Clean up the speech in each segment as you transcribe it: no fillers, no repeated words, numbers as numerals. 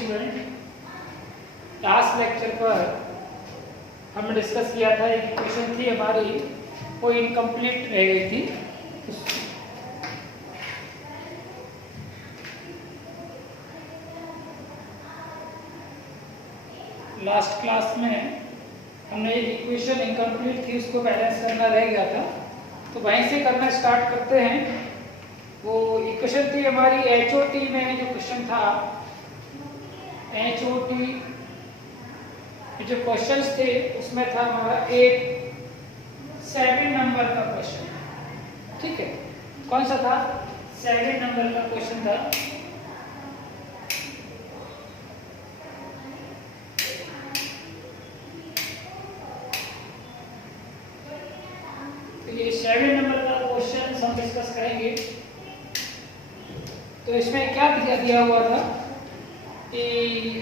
Student, last lecture पर हमने discuss किया था, एक इक्वेशन थी हमारी वो इनकम्प्लीट रह गई थी। लास्ट क्लास में हमने एक इक्वेशन इनकम्प्लीट थी, उसको बैलेंस करना रह गया था, तो वहीं से करना स्टार्ट करते हैं। वो इक्वेशन थी हमारी HOT में, जो क्वेश्चन था HOT जो क्वेश्चंस थे उसमें था हमारा 7 नंबर का क्वेश्चन। ठीक है, कौन सा था? 7 नंबर का क्वेश्चन था। तो ये 7 नंबर का क्वेश्चन हम डिस्कस करेंगे। तो इसमें क्या दिया हुआ था कि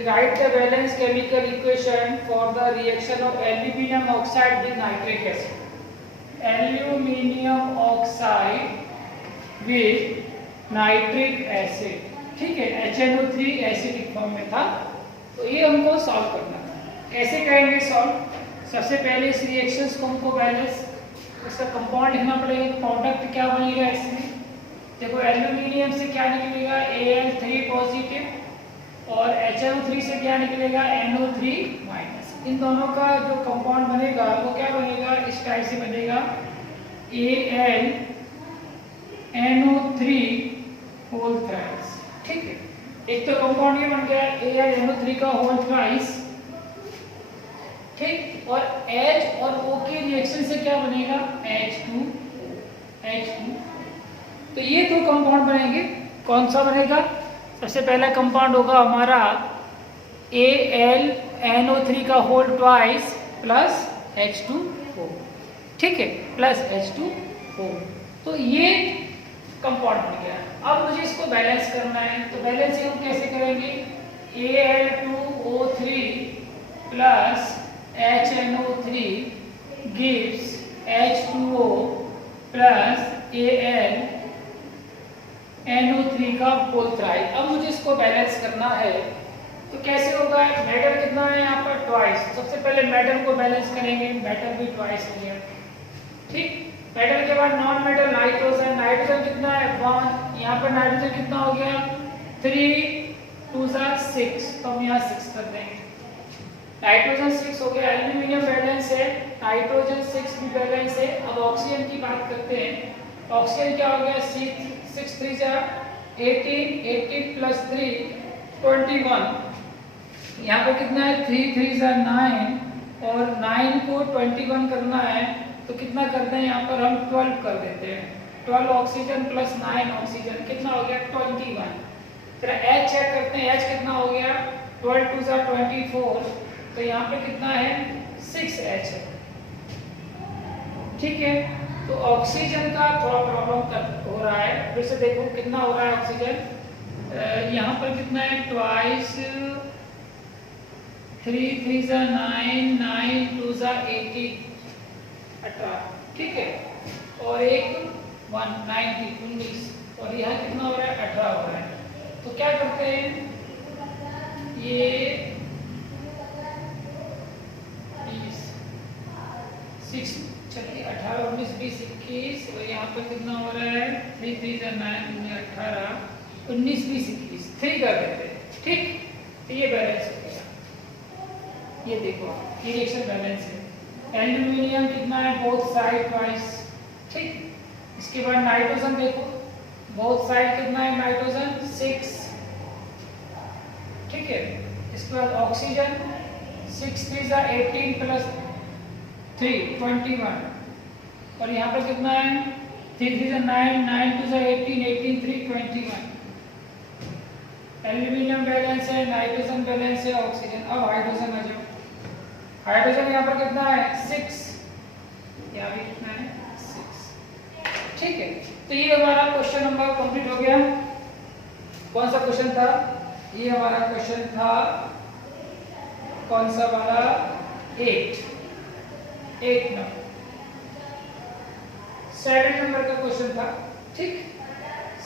right the balance chemical equation for the reaction of aluminium oxide with nitric acid. Aluminium oxide with nitric acid, ठीक है, HNO3 एसिडिक फॉर्म में था। तो ये हमको सॉल्व करना था। कैसे करेंगे सॉल्व? सबसे पहले इस रिएक्शंस को हमको बैलेंस, इसका कंपाउंड लिखना पड़ेगा। प्रोडक्ट क्या बनेगा इसमें? देखो, एल्यूमिनियम से क्या निकलेगा? Al3 पॉजिटिव, और HNO3 से क्या निकलेगा? NO3 minus. इन दोनों का जो कंपाउंड बनेगा वो क्या बनेगा? इस टाइप से बनेगा AlNO3 होल थ्राइस। ठीक है, एक तो कंपाउंड ये बन गया AlNO3 का होल थ्राइस, ठीक। और H और O की रिएक्शन से क्या बनेगा? H2। तो ये दो कंपाउंड बनेंगे। कौन सा बनेगा? सबसे पहला कंपाउंड होगा हमारा AlNO3 का होल ट्वाइस प्लस H2O, ठीक है, प्लस H2O। तो ये कंपाउंड बन गया। अब मुझे इसको बैलेंस करना है, तो बैलेंस हम कैसे करेंगे? Al2O3 plus HNO3 gives H2O plus AlNO3 का होल थ्राइस। अब मुझे इसको बैलेंस करना है, तो कैसे होगा? मेटल कितना है यहाँ पर? ट्वाइस। सबसे पहले मेटल को बैलेंस करेंगे, मेटल भी ट्वाइस हो गया, ठीक। मेटल के बाद नॉन मेटल नाइट्रोजन। नाइट्रोजन कितना है? 1। यहाँ पर नाइट्रोजन कितना हो गया? 3 2 6, तो हम यहाँ 6 कर देंगे। नाइट्रोजन 6 हो गया। एल्यूमिनियम बैलेंस है, नाइट्रोजन 6 भी बैलेंस है। अब ऑक्सीजन की बात करते हैं। ऑक्सीजन क्या हो गया? 6 3 18, 18 प्लस 3 21। यहाँ पर कितना है? 3 3 9, और 9 को 21 करना है तो कितना करते हैं? यहाँ पर हम 12 कर देते हैं। 12 ऑक्सीजन प्लस 9 ऑक्सीजन, कितना हो गया? 21। फिर H चेक करते हैं, H कितना हो गया? 12 2 24, तो यहाँ पे कितना है? 6H है, ठीक है। तो ऑक्सीजन का थोड़ा प्रॉब्लम हो रहा है। फिर से देखो कितना हो रहा है ऑक्सीजन। यहाँ पर कितना है? ट्वाइस 3 3 9 9 2 18, ठीक है, और एक 1 90 19, और यहाँ कितना हो रहा है? 18 हो रहा है। तो क्या करते हैं, ये 6 18 19 20 21, और यहाँ पर कितना हो रहा है? 3 3 9 18 19 20 21, 3 कर देते हैं, ठीक। तो ये बैलेंस हो गया। ये देखो, ये रिएक्शन बैलेंस है। एल्यूमिनियम कितना है? बोथ साइड ट्वाइस, ठीक। इसके बाद नाइट्रोजन देखो, बोथ साइड कितना है? नाइट्रोजन 6, ठीक है। इसके बाद ऑक्सीजन 6 3 18 प्लस 3 21, और यहाँ पर कितना है? 3 3 9 9 2 18 18 3 21। एल्यूमिनियम बैलेंस है, नाइट्रोजन बैलेंस है, ऑक्सीजन। अब हाइड्रोजन आ जाओ। हाइड्रोजन यहाँ पर कितना है? 6, यहाँ भी कितना है? 6, ठीक है। तो ये हमारा क्वेश्चन नंबर कंप्लीट हो गया। कौन सा क्वेश्चन था? ये हमारा क्वेश्चन था, कौन सा वाला? 8 नंबर, 7 नंबर का क्वेश्चन था, ठीक।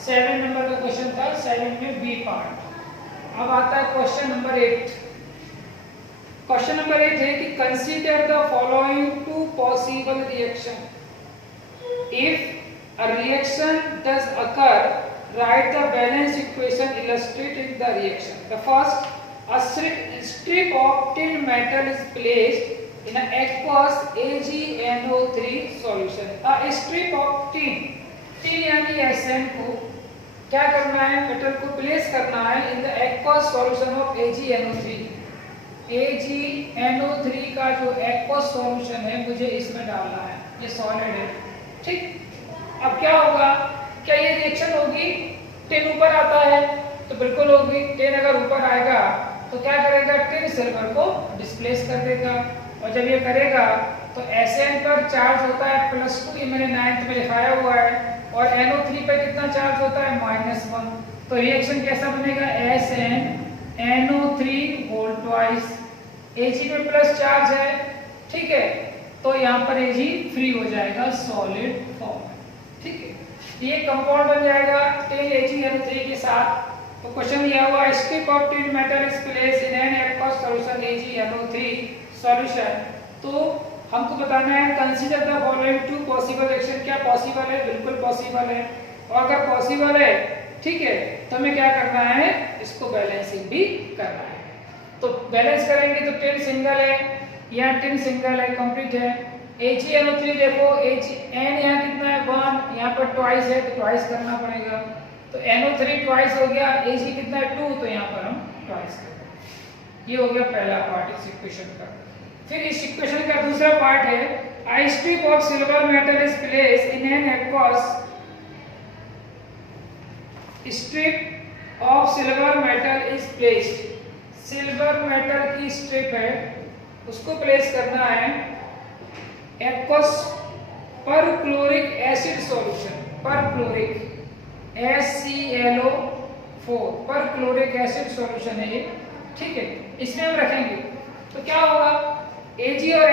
7 नंबर का क्वेश्चन था, 7 में बी पार्ट। अब आता है क्वेश्चन नंबर 8। क्वेश्चन नंबर 8 है कि consider the following two possible reaction. If a reaction does occur, write the balance equation illustrating the reaction. The first, a strip of tin metal is placed in an aqueous AgNO3 solution. A strip of tin यानी SN को क्या करना है, metal को place करना है in the aqueous solution of AgNO3। AgNO3 का जो aqueous solution है मुझे इसमें डालना है, ये सॉलिड है, ठीक। अब क्या होगा, क्या ये रिएक्शन होगी? टिन ऊपर आता है तो बिल्कुल होगी। टिन अगर ऊपर आएगा तो क्या करेगा, टिन सिल्वर को डिस्प्लेस कर देगा, और जब ये करेगा तो Sn पर चार्ज होता है +2, ये मैंने 9th में लिखाया हुआ है, और NO3 पे कितना चार्ज होता है, -1। तो रिएक्शन कैसा बनेगा, SnNO3 होल ट्वाइस। Ag में प्लस चार्ज है, ठीक है, तो यहाँ पर Ag फ्री हो जाएगा सॉलिड फॉर्म, ठीक है। ये कंपाउंड बन जाएगा टिन AgNO3 के साथ। तो क्वेश्चन दिया हुआ है, strip of tin metal is placed in an aqueous solution AgNO3 solution. तो हमको बताना है consider the following two possible reaction. क्या पॉसिबल है? बिल्कुल पॉसिबल है। और अगर पॉसिबल है, ठीक है, तो हमें क्या करना है, इसको बैलेंसिंग भी करना है। तो बैलेंस करेंगे तो टिन सिंगल है, यहाँ टिन सिंगल है, कंप्लीट है। AgNO3 देखो, N यहाँ कितना है, 1, यहाँ पर ट्वाइस है तो ट्वाइस करना पड़ेगा, तो NO3 ट्वाइस हो गया। Ag कितना है, 2, तो यहाँ पर हम ट्वाइस करेंगे। ये हो गया पहला पार्ट इस इक्वेशन का। फिर इस इक्वेशन का दूसरा पार्ट है, a strip of silver metal is placed in an aqueous strip of silver metal is placed। Silver metal की स्ट्रिप है, उसको प्लेस करना है aqueous perchloric acid solution, perchloric HClO4 perchloric acid solution है ये, ठीक है, इसमें हम रखेंगे। तो क्या होगा, Ag और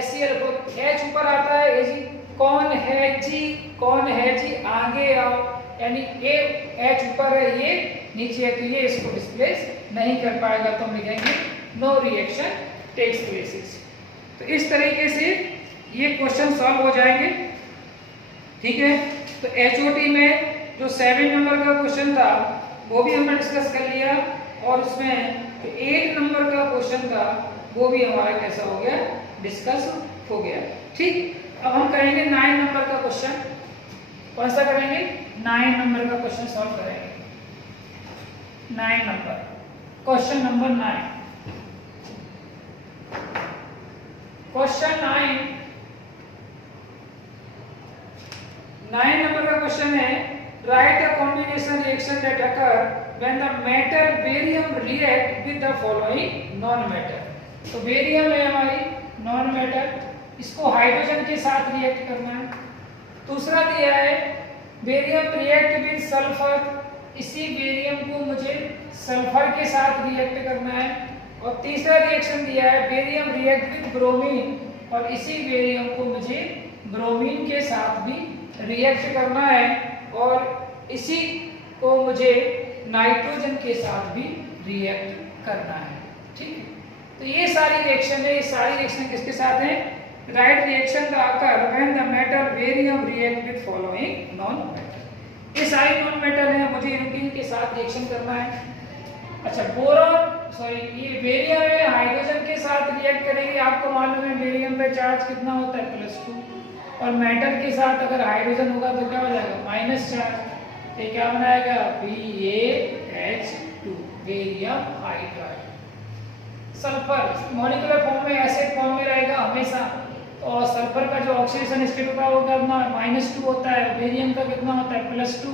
HCl4, H ऊपर आता है, Ag कौन है G, कौन है G, आगे आओ, यानी ये H ऊपर है, ये नीचे है, तो ये इसको डिस्प्लेस नहीं कर पाएगा, तो हम लिखेंगे नो रिएक्शन टेक्स प्लेसेस। तो इस तरीके से ये क्वेश्चन सॉल्व हो जाएंगे, ठीक है। तो HOT में जो 7 नंबर का क्वेश्चन था वो भी हमने डिस्कस कर लिया, और उसमें जो 8 नंबर का क्वेश्चन था वो भी हमारा कैसा हो गया, डिस्कस हो गया, ठीक। अब हम करेंगे 9 नंबर का क्वेश्चन। कौन सा करेंगे, 9 नंबर का क्वेश्चन सॉल्व करेंगे। 9 number, question number 9। Question 9 number का क्वेश्चन है, right a combination reaction that occur when the metal barium react with the following non metal. तो बेरियम है हमारी नॉन मेटल, इसको हाइड्रोजन के साथ रिएक्ट करना है। दूसरा दिया है बेरियम रिएक्ट विद सल्फर, इसी बेरियम को मुझे सल्फर के साथ रिएक्ट करना है। और तीसरा रिएक्शन दिया है बेरियम रिएक्ट विद ब्रोमीन, और इसी बेरियम को मुझे ब्रोमीन के साथ भी रिएक्ट करना है, और इसी को मुझे नाइट्रोजन के साथ भी रिएक्ट करना है, ठीक है। तो ये सारी रिएक्शन है, ये सारी रिएक्शन किसके साथ है, right reaction the occur when the metal barium react with following non metal. ये सारी नॉन मेटल है, मुझे इनके के साथ रिएक्शन करना है। अच्छा, बोरॉन सॉरी ये बेरियम है, हाइड्रोजन के साथ रिएक्ट करेंगे, आपको मालूम है बेरियम पे चार्ज कितना होता है, +2, और मेटल के साथ अगर हाइड्रोजन होगा तो क्या हो जाएगा, माइनस चार्ज। ये क्या बनाएगा, BaH2 barium hydride. Sulphur molecular form में, एसिड फॉर्म में रहेगा हमेशा, और सल्फर का जो ऑक्सीडेशन स्टेट होता है वो कितना -2 होता है, बेरियम का कितना होता है, +2,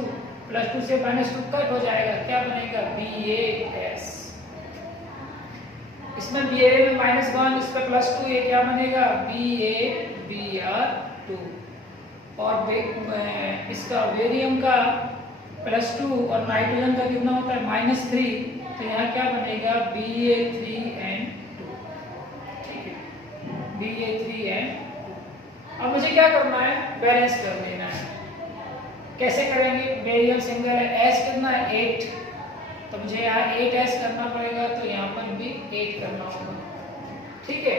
+2 से -2 कट हो जाएगा, क्या बनेगा, BaS। इसमें Ba में -1, इस पर +2, ये क्या बनेगा, BaBr2। और इसका बेरियम का +2 और नाइट्रोजन का कितना होता है, -3, तो यहाँ क्या बनेगा, Ba3N2, ठीक है, Ba3N2। अब मुझे क्या करना है, बैलेंस कर देना है। कैसे करेंगे, बेरियम सिंगल है, H कितना है, 8, तो मुझे यहाँ 8s करना पड़ेगा, तो यहाँ पर भी 8 करना होगा। ठीक है,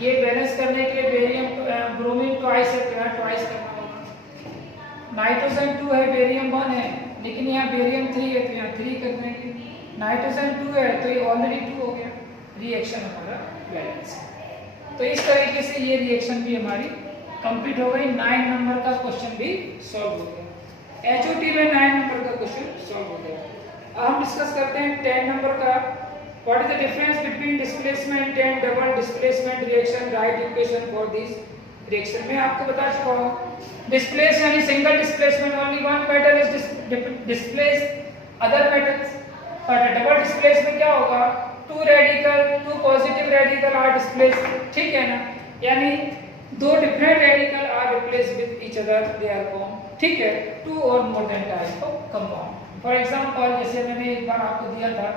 ये बैलेंस करने के लिए बेरियम ब्रोमीन ट्वाइस है, तो यहाँ ट्वाइस करना होगा। नाइट्रोजन 2 है, बेरियम 1 है, लेकिन यहाँ बेरियम 3 है, तो यहाँ 3 कर देंगे। नाइट्रोजन 2 है तो ये ऑलरेडी 2 हो गया, रिएक्शन हमारा बैलेंस है। तो इस तरीके से ये रिएक्शन भी हमारी कंप्लीट हो गई। 9 नंबर का क्वेश्चन भी सॉल्व हो गया। HOT में 9 नंबर का क्वेश्चन सॉल्व हो गया। अब हम डिस्कस करते हैं 10 नंबर का। What is the difference between displacement and double displacement reaction? Right equation for this reaction. में आपको बता चुका हूं, डिस्प्लेस यानी single displacement, only one metal is displace other metals. पर डबल डिस्प्लेस में क्या होगा? Two positive radical are displace. ठीक है ना, यानी दो different radical are replace with each other, they are form. ठीक है, टू और more than type of compound. For example, जैसे मैंने एक बार आपको दिया था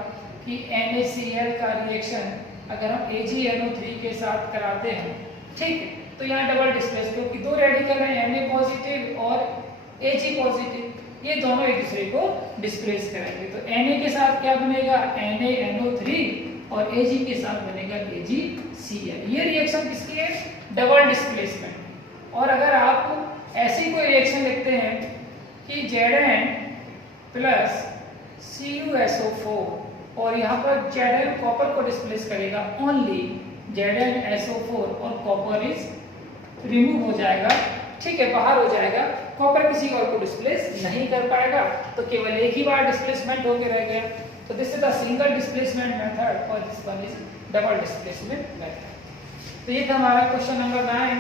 कि NaCl का रिएक्शन अगर हम AgNO3 के साथ कराते हैं, ठीक है, तो यहाँ डबल डिस्प्लेस, क्योंकि दो रेडिकल हैं, Na पॉजिटिव और Ag पॉजिटिव, ये दोनों एक दूसरे को डिस्प्लेस करेंगे। तो Na के साथ क्या बनेगा? NaNO3, और Ag के साथ बनेगा AgCl। ये रिएक्शन किसकी है? Double displacement. और अगर आप ऐसी कोई रिएक्शन लिखते हैं कि Zn प्लस CuSO4 और यहाँ पर Zn कॉपर को डिस्प्लेस करेगा, ओनली ZnSO4 और कॉपर इज रिमूव हो जाएगा। ठीक है, बाहर हो जाएगा, कॉपर किसी और को डिस्प्लेस नहीं कर पाएगा, तो केवल एक ही बार डिस्प्लेसमेंट होकर रह गया। तो this is the single displacement method और this one is double displacement method. तो ये था हमारा क्वेश्चन नंबर 10।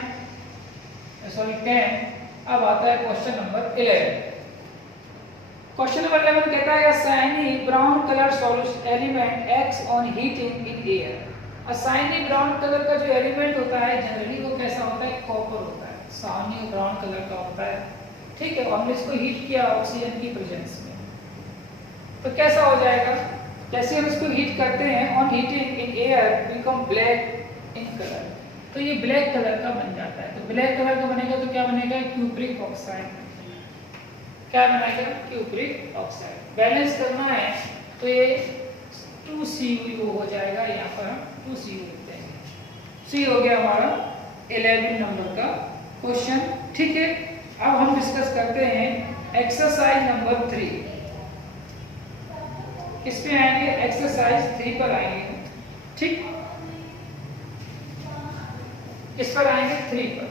अब आता है क्वेश्चन नंबर 11। क्वेश्चन नंबर 11 कहता है shiny brown colour solution element acts on heating in air. Shiny brown colour का जो एलिमेंट होता है जनरली वो कैसा होता है? कॉपर होता है, शाइनी ब्राउन कलर का होता है। ठीक है, हमने इसको हीट किया ऑक्सीजन की प्रेजेंस में, तो कैसा हो जाएगा? जैसे हम इसको हीट करते हैं, on heating in air become black in colour, तो ये ब्लैक कलर का बन जाता है। तो ब्लैक कलर का बनेगा तो क्या बनेगा? Cupric oxide. क्या बनाएगा? Cupric oxide. बैलेंस करना है तो ये 2Cu हो जाएगा, यहाँ पर हम 2Cu लिखते हैं। सी हो गया हमारा 11 नंबर का क्वेश्चन। ठीक है, अब हम डिस्कस करते हैं एक्सरसाइज नंबर 3। किस पे आएंगे? एक्सरसाइज 3 पर आएंगे। ठीक, इस पर आएंगे 3 पर।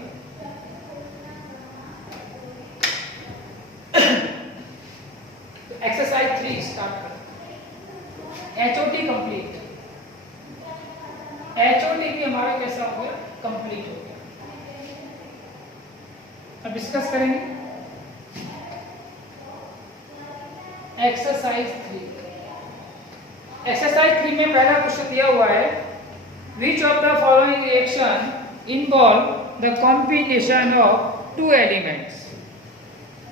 एक्सरसाइज 3 स्टार्ट करते हैं। HOT complete. HOT भी हमारा कैसा हो गया? कंप्लीट हो गया। अब डिस्कस करेंगे एक्सरसाइज 3। एक्सरसाइज 3 में पहला क्वेश्चन दिया हुआ है, which of the following reaction involve the combination of two elements.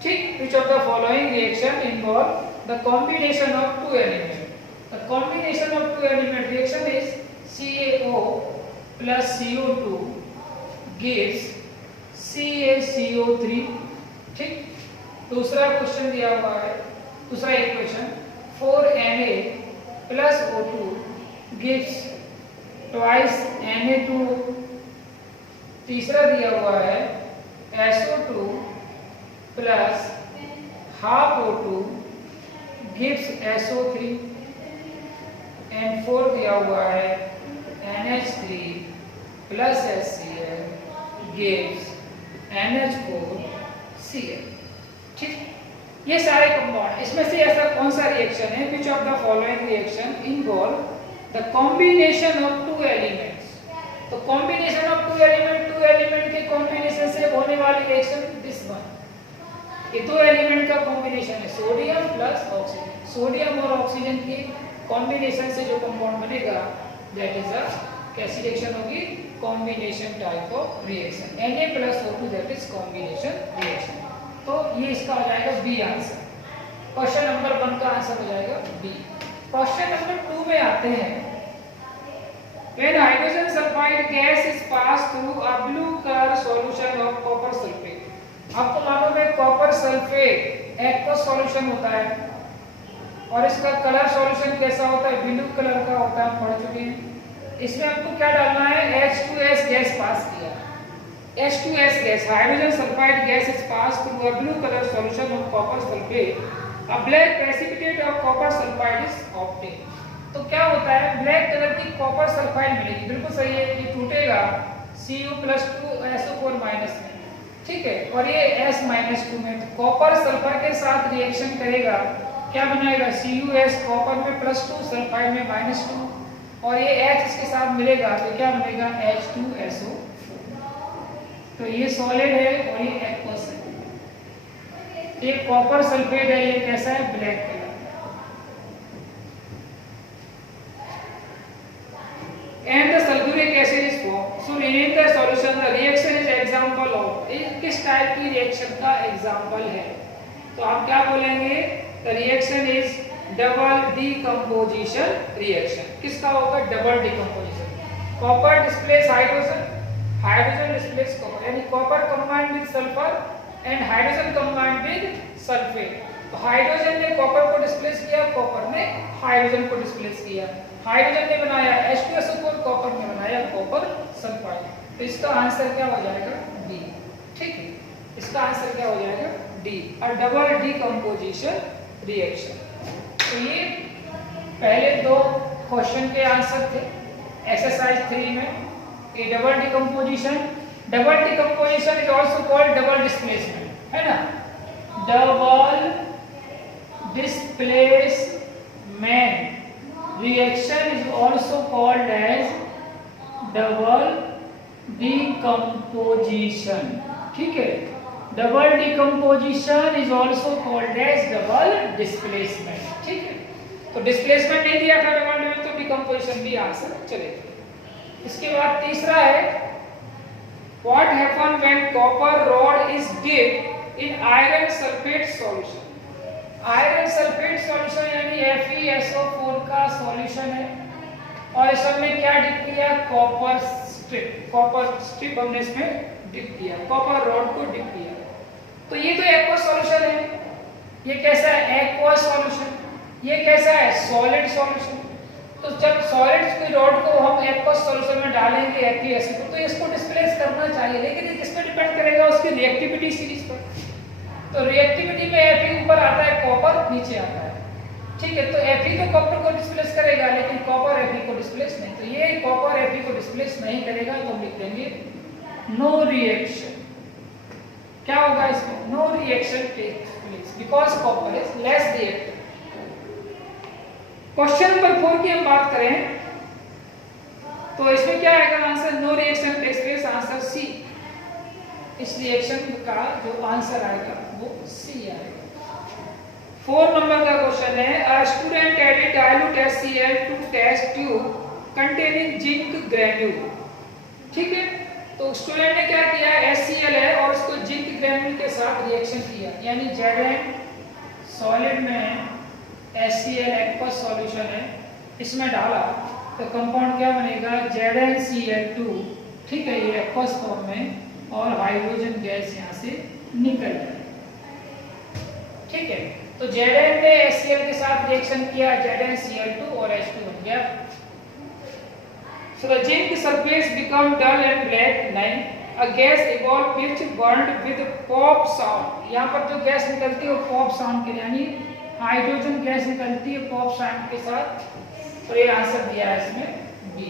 ठीक, which of the following reaction involve the combination of two element. The combination of two element reaction is CaO plus CO2 gives CaCO3। ठीक, दूसरा question दिया हुआ है, दूसरा equation 4Na plus O2 gives twice Na2। तीसरा दिया हुआ है SO2 plus half O2 gives SO3। And 4 दिया हुआ है NH3 plus HCl gives NH4Cl। ठीक, ये सारे कंपाउंड, इसमें से ऐसा कौन सा रिएक्शन है which of the following reaction involve the combination of two elements. तो कॉम्बिनेशन ऑफ टू एलिमेंट के कॉम्बिनेशन से होने वाली रिएक्शन दिस वन। ये दो एलिमेंट का कॉम्बिनेशन है, सोडियम प्लस ऑक्सीजन। सोडियम और ऑक्सीजन की कॉम्बिनेशन से जो कंपाउंड बनेगा दैट इज अ कैसी रिएक्शन होगी? Combination type of reaction. Na plus O2 that is combination reaction. तो ये इसका हो जाएगा बी आंसर। क्वेश्चन नंबर 1 का आंसर हो जाएगा बी। क्वेश्चन नंबर 2 में आते हैं, when hydrogen sulfide gas is passed through a blue color solution of copper sulfate। आपको मालूम है कॉपर सल्फेट एक्वस सॉल्यूशन होता है, और इसका कलर सॉल्यूशन कैसा होता है, ब्लू कलर का होता है, हम पढ़ चुके हैं। इसमें आपको क्या डालना है, H2S गैस पास किया, H2S gas, hydrogen sulphide gas is pass through a blue colour solution of copper sulphate, a black precipitate of copper sulphide is obtained. तो क्या होता है, ब्लैक कलर की कॉपर सल्फाइड मिलेगी, बिल्कुल सही है, ये टूटेगा Cu+2SO4- में, ठीक है, और ये S-2 में, तो कॉपर सल्फर के साथ रिएक्शन करेगा, क्या बनाएगा, CuS कॉपर में +2 सल्फाइड में -2, और ये H इसके साथ मिलेगा तो क्या बनेगा, H2SO4। तो ये सॉलिड है और ये एक्वस है। ये कॉपर सल्फेट है, ये कैसा है, black colour. And the sulfuric acid is formed. So in the solution the reaction is example of, किस टाइप की रिएक्शन का एग्जांपल है, तो आप क्या बोलेंगे, the reaction is double decomposition reaction। किसका होगा, double decomposition. Copper displace hydrogen, hydrogen displace copper, यानी copper combined with sulphur and hydrogen combined with sulphate. तो हाइड्रोजन ने कॉपर को डिस्प्लेस किया, कॉपर ने हाइड्रोजन को डिस्प्लेस किया, हाइड्रोजन ने बनाया H2SO4, कॉपर ने बनाया कॉपर सल्फाइड। तो इसका आंसर क्या हो जाएगा, डी, ठीक है, इसका आंसर क्या हो जाएगा, डी, और डबल डिकम्पोजिशन रिएक्शन। तो ये पहले दो क्वेश्चन के आंसर थे एक्सरसाइज 3 में। ये double decomposition is also called double displacement, है ना, double displacement reaction is also called as double decomposition, ठीक है, double decomposition is also called as double displacement, ठीक है। तो डिस्प्लेसमेंट नहीं दिया था डबल में, तो डिकम्पोजिशन भी आंसर चलेगा। इसके बाद तीसरा है, what happen when copper rod is dipped in iron sulphate solution. Iron sulphate solution यानी FeSO4 का सॉल्यूशन है, और इसमें क्या डिप किया, कॉपर स्ट्रिप हमने इसमें डिप किया, कॉपर रॉड को डिप किया। तो ये तो एक्वस सॉल्यूशन है, ये कैसा है, एक्वस सॉल्यूशन, ये कैसा है, सॉलिड सॉल्यूशन। तो जब सॉलिड की रॉड को हम एक्वस सॉल्यूशन में डालेंगे FeSO4, तो इसको डिस्प्लेस करना चाहिए, लेकिन ये किस पे डिपेंड करेगा, उसकी रिएक्टिविटी सीरीज पर। तो रिएक्टिविटी में Fe ऊपर आता है, कॉपर नीचे आता है, ठीक है। तो Fe तो कॉपर को डिस्प्लेस करेगा, लेकिन कॉपर Fe को डिस्प्लेस नहीं, तो ये कॉपर Fe को डिस्प्लेस नहीं करेगा, तो हम लिख देंगे नो रिएक्शन। क्या होगा इसमें, no reaction takes place because copper is less reactive. Question number 4 की हम बात करें तो इसमें क्या आएगा answer, no reaction takes place, answer C. इस रिएक्शन का जो आंसर आएगा वो सी आएगा। 4 नंबर का क्वेश्चन है, a student added dilute HCl to test tube containing zinc granule, ठीक है। तो स्टूडेंट ने क्या किया, HCl है और उसको जिंक ग्रैन्यूल के साथ रिएक्शन किया, यानी Zn सॉलिड में HCl एक्वस सॉल्यूशन है, इसमें डाला तो कंपाउंड क्या बनेगा, ZnCl2, ठीक है, ये एक्वस फॉर्म में, और हाइड्रोजन गैस यहाँ से निकल जाए, ठीक है। तो Zn ने HCl के साथ रिएक्शन किया, ZnCl2 और H2 बन गया। So the zinc surface become dull and black. 9. A gas evolved which burned with pop sound. यहाँ पर जो गैस निकलती है वो पॉप साउंड के, यानी हाइड्रोजन गैस निकलती है पॉप साउंड के साथ। तो ये आंसर दिया है इसमें बी,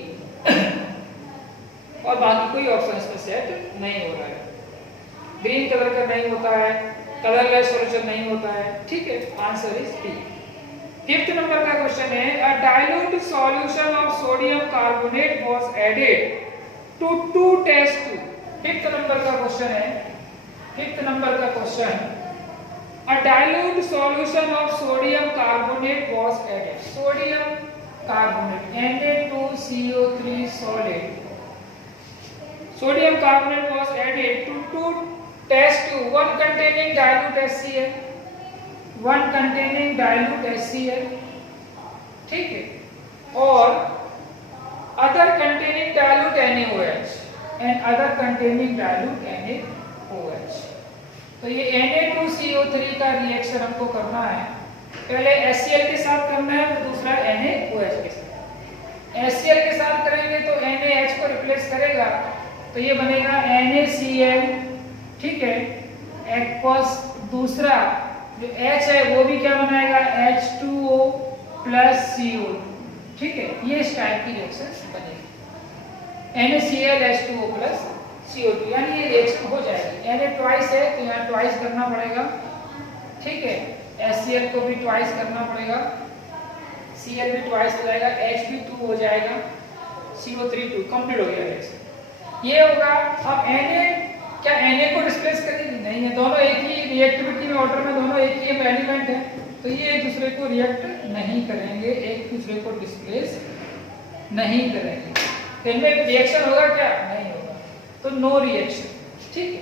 और बाकी कोई ऑप्शन इसमें सेट नहीं हो रहा है। ग्रीन कलर का नहीं होता है, कलरलेस सॉल्यूशन नहीं होता है, ठीक है, answer is B. 5th number का क्वेश्चन है, a dilute solution of sodium carbonate was added to 2 test tube. 5th number का क्वेश्चन है, 5th नंबर का question, a dilute solution of sodium carbonate was added, sodium carbonate Na2CO3 solid, sodium carbonate was added to 2 test tube, one containing dilute HCl, one containing dilute HCl, ठीक है, और other containing dilute NaOH and other containing dilute NaOH। तो ये Na2CO3 का reaction हमको करना है, पहले HCl के साथ करना है, दूसरा NaOH के साथ। HCl के साथ करेंगे तो NaH को रिप्लेस करेगा तो ये बनेगा NaCl, ठीक है। एक्वस दूसरा जो H है वो भी क्या बनाएगा H2O प्लस CO, ठीक है। ये इस टाइप की रिएक्शन बनेगी NaCl H2O प्लस CO2, यानी ये रिएक्शन हो जाएगी। Na ट्वाइस है तो यहाँ ट्वाइस करना पड़ेगा, ठीक है। HCl को भी ट्वाइस करना पड़ेगा, Cl भी ट्वाइस हो जाएगा, H भी 2 हो जाएगा, CO3 2, कंप्लीट हो गया रिएक्शन। ये होगा। अब Na क्या Na को डिस्प्लेस करेगी? नहीं है, दोनों एक ही रिएक्टिविटी में ऑर्डर में दोनों एक ही एलिमेंट है तो ये एक दूसरे को रिएक्ट नहीं करेंगे, एक दूसरे को डिस्प्लेस नहीं करेंगे। इनमें रिएक्शन होगा क्या? नहीं होगा, तो नो रिएक्शन, ठीक है।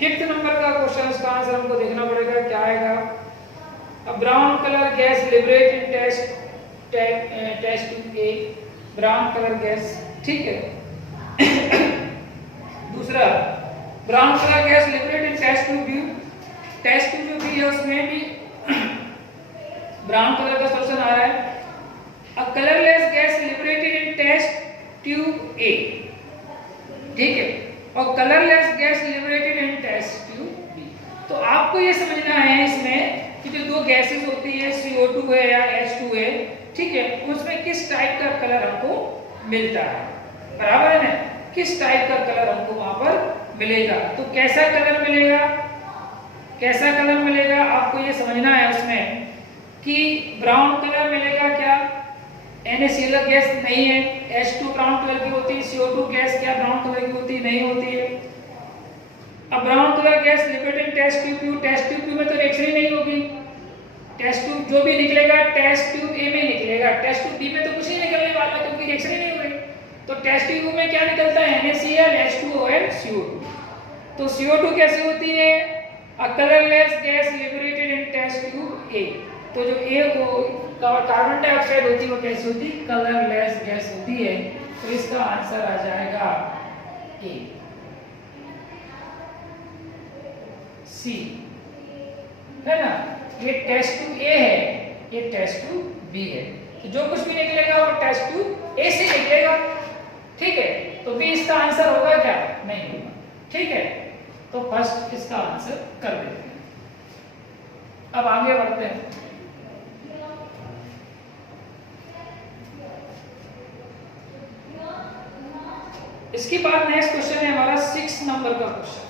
फिफ्थ नंबर का क्वेश्चन, इसका आंसर हमको देखना पड़ेगा क्या आएगा। A brown color gas liberate in test tube A, brown color gas, ठीक है। दूसरा brown colour gas liberate in test tube B, test tube जो B है उसमें भी ब्राउन कलर का सॉल्यूशन आ रहा है। A colorless gas liberated in test tube A, ठीक है, और colourless gas liberated in test tube B। तो आपको ये समझना है इसमें कि जो दो गैसेस होती है CO2 है या H2 है, ठीक है, उसमें किस टाइप का कलर हमको मिलता है, बराबर है ना, किस टाइप का कलर हमको वहां पर मिलेगा। तो कैसा कलर मिलेगा, कैसा कलर मिलेगा आपको ये समझना है उसमें कि ब्राउन कलर मिलेगा क्या, NaCl गैस नहीं है, H2 ब्राउन कलर की होती है, CO2 गैस क्या ब्राउन कलर की होती है, नहीं होती है। अब brown colour gas liberated in test tube, test tube में तो रिएक्शन ही नहीं होगी, टेस्ट ट्यूब जो भी निकलेगा टेस्ट ट्यूब A में निकलेगा, टेस्ट ट्यूब B में तो कुछ नहीं निकलने वाला क्योंकि रिएक्शन ही नहीं हो रही। तो टेस्ट ट्यूब में क्या निकलता है NaCl H2O and CO2। तो CO2 कैसे होती है, a colourless gas liberated in test tube A। तो जो A को कार्बन डाइऑक्साइड होती है वो कैसी होती है, कलरलेस गैस होती है। तो इसका आंसर आ जाएगा A, C, है ना। ये टेस्ट ट्यूब A है, ये टेस्ट ट्यूब B है, तो जो कुछ भी निकलेगा वो टेस्ट ट्यूब A से निकलेगा, ठीक है। तो B इसका आंसर होगा क्या, नहीं होगा, ठीक है। तो फर्स्ट इसका आंसर कर देते हैं। अब आगे बढ़ते हैं। इसके बाद नेक्स्ट क्वेश्चन है हमारा 6 नंबर का क्वेश्चन।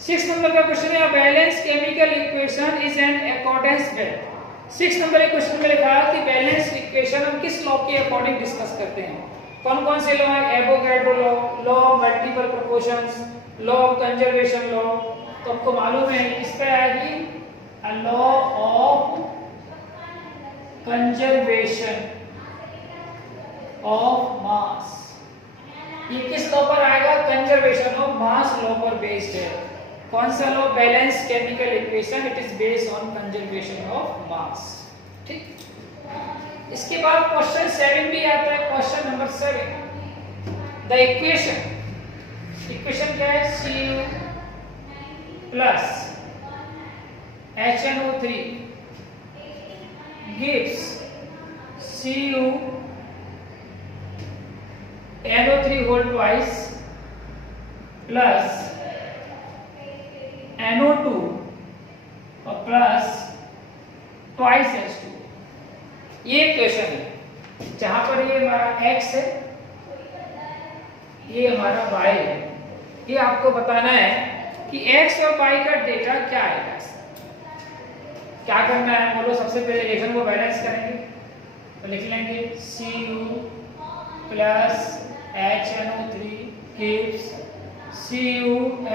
6 नंबर का क्वेश्चन है, balance chemical equation is an accordance with. 6 number के क्वेश्चन में लिखा है कि बैलेंस इक्वेशन हम किस लॉ के अकॉर्डिंग डिस्कस करते हैं। कौन कौन से लॉ है, Avogadro law, law of multiple proportions, law of conservation law. तो आपको मालूम है इस पे आएगी law of conservation of mass. ये किस लॉ पर आएगा, कंजर्वेशन ऑफ मास लॉ पर बेस्ड है। कौन सा law, balance chemical equation, it is based on conservation of mass, ठीक। इसके बाद क्वेश्चन 7 भी आता है। क्वेश्चन नंबर 7, द इक्वेशन क्या है, Cu plus HNO3 gives Cu NO3 whole twice plus NO2 और प्लस ट्वाइस H2। ये इक्वेशन है जहां पर ये हमारा x है, ये हमारा y है। ये आपको बताना है कि x और y का डेटा क्या आएगा। क्या करना है, बोलो। सबसे पहले इक्वेशन को बैलेंस करेंगे तो लिख लेंगे Cu plus HNO3 gives Cu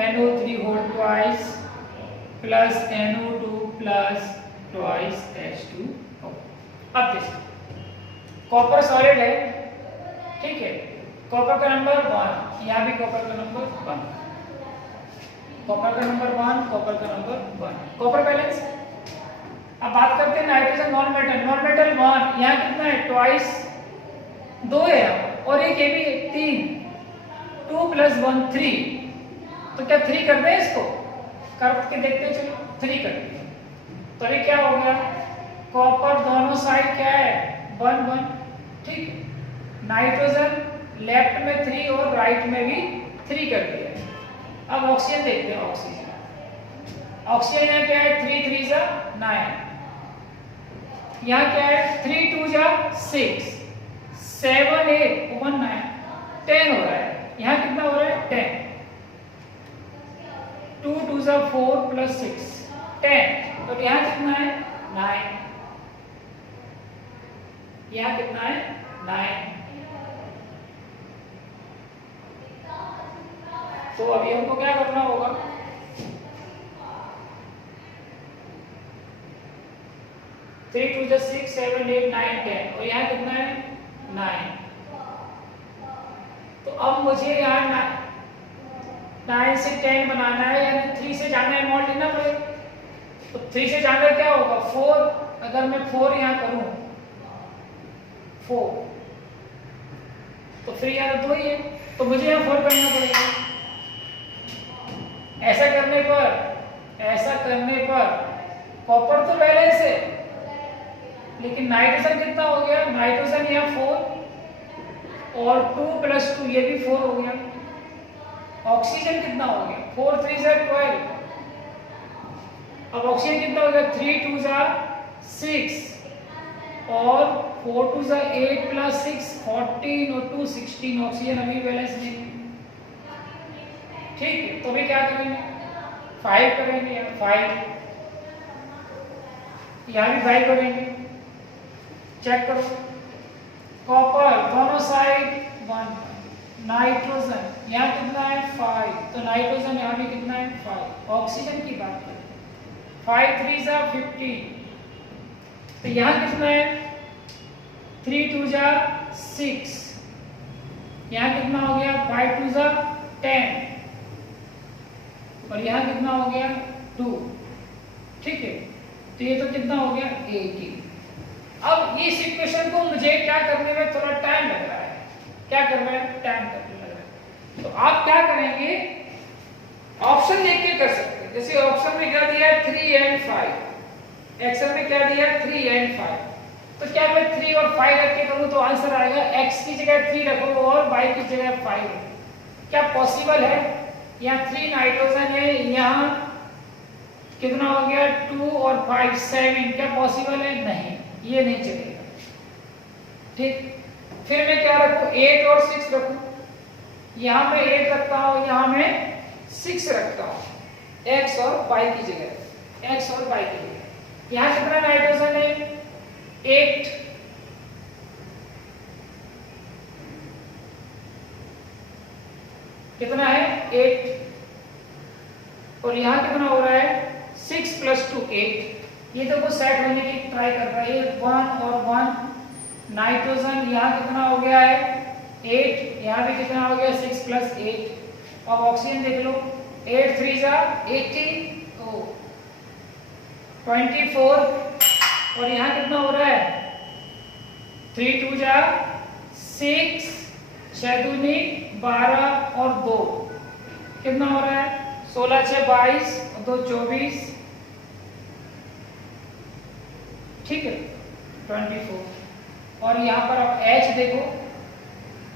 NO3 whole twice plus NO2 plus twice H2O। अब देखिए कॉपर सॉलिड है, ठीक है, कॉपर का नंबर 1, यहाँ भी कॉपर का नंबर 1, कॉपर का नंबर 1, कॉपर का नंबर 1, कॉपर बैलेंस। अब बात करते हैं nitrogen non metal, non metal 1, यहाँ कितना है, ट्वाइस 2 है और एक ये भी 3, 2 प्लस 1 3। तो क्या 3 कर दें इसको, करके देखते हैं, चलो 3 कर दें। तो तो ये क्या हो गया, कॉपर दोनों साइड क्या है 1 1, ठीक है। नाइट्रोजन लेफ्ट में 3 और राइट में भी 3 कर दिया। अब ऑक्सीजन देखते हैं। ऑक्सीजन यहाँ क्या है 3 3 जा 9, यहाँ क्या है 3 2 जा 6, 7 8 1 9 10 हो रहा है। यहाँ कितना हो रहा है 10, 2 2 जा 4 प्लस 6 10, तो यहाँ कितना है 9, यहाँ कितना है 9। तो अभी हमको क्या करना होगा, थ्री टू जा 6 7 8 9 10 और यहाँ कितना है 9। तो अब मुझे यहाँ 9 से 10 बनाना है, यानी 3 से जाना है, अमाउंट लेना पड़ेगा। तो 3 से जाना क्या होगा 4, अगर मैं 4 यहाँ करूँ 4, तो फिर यहाँ 2 ही है, तो मुझे यहाँ 4 करना पड़ेगा। ऐसा करने पर कॉपर तो बैलेंस है, लेकिन नाइट्रोजन कितना हो गया, नाइट्रोजन यहाँ 4 और 2 प्लस 2 ये भी 4 हो गया। ऑक्सीजन कितना हो गया 4 3 जा 12, अब ऑक्सीजन कितना हो गया 3 2 जा 6 और 4 2 जा 8 प्लस 6 14 और 2 16, ऑक्सीजन अभी बैलेंस नहीं है, ठीक है। तो अभी क्या करेंगे 5 करेंगे, 5 यहाँ भी 5 करेंगे। चेक करो, कॉपर दोनों साइड 1, नाइट्रोजन यहाँ कितना है 5, तो नाइट्रोजन यहाँ भी कितना है 5। ऑक्सीजन की बात करें 5 3 जा 15, तो यहाँ कितना है 3 2 जा 6, यहाँ कितना हो गया 5 2 जा 10 और यहाँ कितना हो गया 2, ठीक है। तो ये तो कितना हो गया 18। अब इस इक्वेशन को मुझे क्या करने में थोड़ा टाइम लग रहा है, टाइम लगने लग रहा है। तो आप क्या करेंगे, ऑप्शन देख के कर सकते हैं। जैसे ऑप्शन में क्या दिया है 3 and 5, एक्सेल में क्या दिया है 3 and 5, तो क्या मैं 3 और 5 रख के करूं तो आंसर आएगा x की जगह 3 रखो और y की जगह 5 रखो। क्या पॉसिबल है, यहाँ 3 नाइट्रोजन है, यहाँ कितना हो गया 2 और 5 7, क्या पॉसिबल है, नहीं, ये नहीं चलेगा, ठीक। फिर मैं क्या रखूं 8 और 6 रखूं, यहाँ मैं 8 रखता हूं, यहाँ मैं 6 रखता हूं, x और y की जगह, यहाँ कितना नाइट्रोजन है 8, कितना है 8 और यहाँ कितना हो रहा है 6 प्लस 2 8, ये तो कुछ सेट होने की ट्राई कर रहा है, 1 और 1 नाइट्रोजन यहाँ कितना हो गया है 8, यहाँ भी कितना हो गया 6 प्लस 8। अब ऑक्सीजन देख लो 8 3 जा 18 तो 24 और यहाँ कितना हो रहा है 3 2 जा 6 6 दूनी 12 और 2 कितना हो रहा है 16 6 22 और 2 24, ठीक है 24। और यहाँ पर आप H देखो,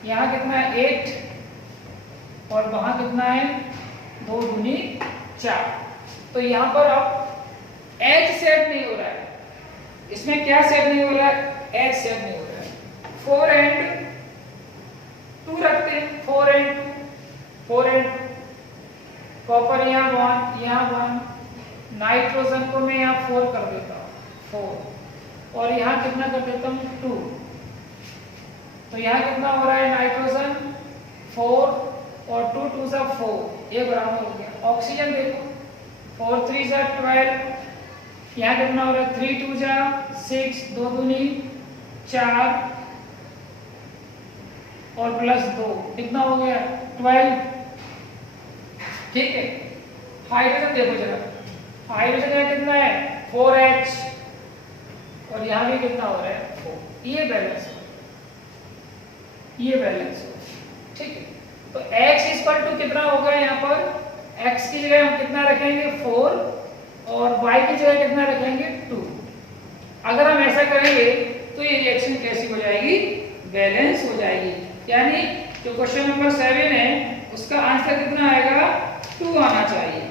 यहाँ कितना है 8 और वहां कितना है 2 दूनी 4, तो यहाँ पर अब H सेट नहीं हो रहा है, इसमें क्या सेट नहीं हो रहा है H सेट नहीं हो रहा है। 4 and 2 रखते हैं, 4 and 2, कॉपर यहाँ 1 यहाँ 1, नाइट्रोजन को मैं यहाँ 4 कर देता हूँ 4 और यहाँ कितना कर देता हूँ 2, तो यहाँ कितना हो रहा है नाइट्रोजन 4 और 2 2 जा 4, ये बराबर हो गया। ऑक्सीजन देखो 4 3 जा 12, यहाँ कितना हो रहा है 3 2 जा 6 2 दूनी 4 और प्लस 2 कितना हो गया 12, ठीक है। हाइड्रोजन देखो जरा, हाइड्रोजन यहाँ कितना है 4H और यहाँ भी कितना हो रहा है 4, ये बैलेंस हो, ठीक है। तो x इक्वल टू कितना होगा यहाँ पर, x की जगह हम कितना रखेंगे 4 और y की जगह कितना रखेंगे 2। अगर हम ऐसा करेंगे तो ये रिएक्शन कैसी हो जाएगी, बैलेंस हो जाएगी। यानी जो क्वेश्चन नंबर 7 है उसका आंसर कितना आएगा, 2 आना चाहिए।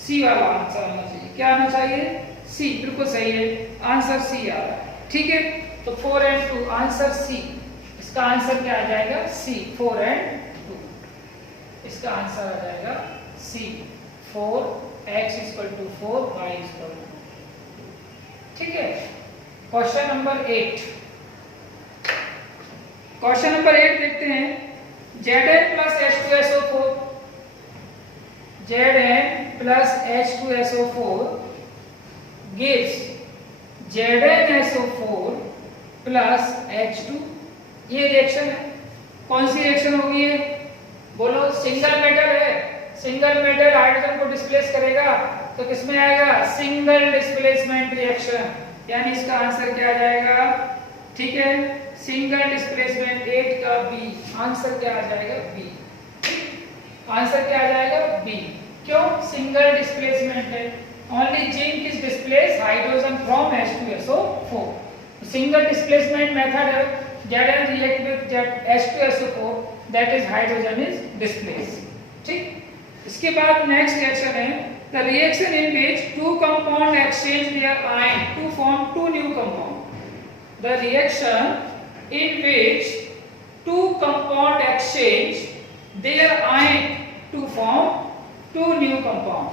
सी वाला आंसर आना चाहिए। क्या आना चाहिए, सी। बिल्कुल सही है, आंसर सी आ रहा है। ठीक है, तो 4 and 2 आंसर सी। इसका आंसर क्या आ जाएगा, सी। 4 and 2 इसका आंसर आ जाएगा सी। 4 x = 4 y = 2। ठीक है, क्वेश्चन नंबर 8। क्वेश्चन नंबर 8 देखते हैं। Zn plus H2SO4 Zn plus H2SO4 gives ZnSO4 plus H2। ये रिएक्शन है। कौन सी रिएक्शन होगी ये, बोलो। सिंगल मेटल है, सिंगल मेटल हाइड्रोजन को डिस्प्लेस करेगा तो किसमें आएगा, सिंगल डिस्प्लेसमेंट रिएक्शन। यानी इसका आंसर क्या आ जाएगा, ठीक है, सिंगल डिस्प्लेसमेंट 8 का बी। आंसर क्या आ जाएगा, बी। आंसर क्या आ जाएगा, बी। क्यों, सिंगल डिस्प्लेसमेंट है। Only zinc is displace hydrogen from H2SO4। Single displacement method है, Zn react with H2SO4, that is hydrogen is displaced। ठीक, इसके बाद नेक्स्ट रिएक्शन है the reaction in which two compound exchange their ion to form two new compound। The reaction in which two compound exchange their ion to form two new compound।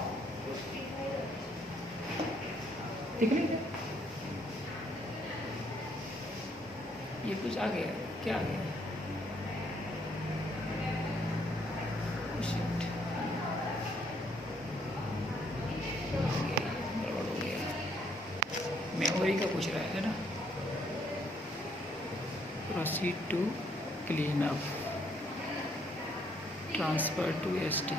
ठीक है, ये कुछ आ गया, क्या आ गया, मेमोरी का पूछ रहा है ना। Proceed to clean up, transfer to ST।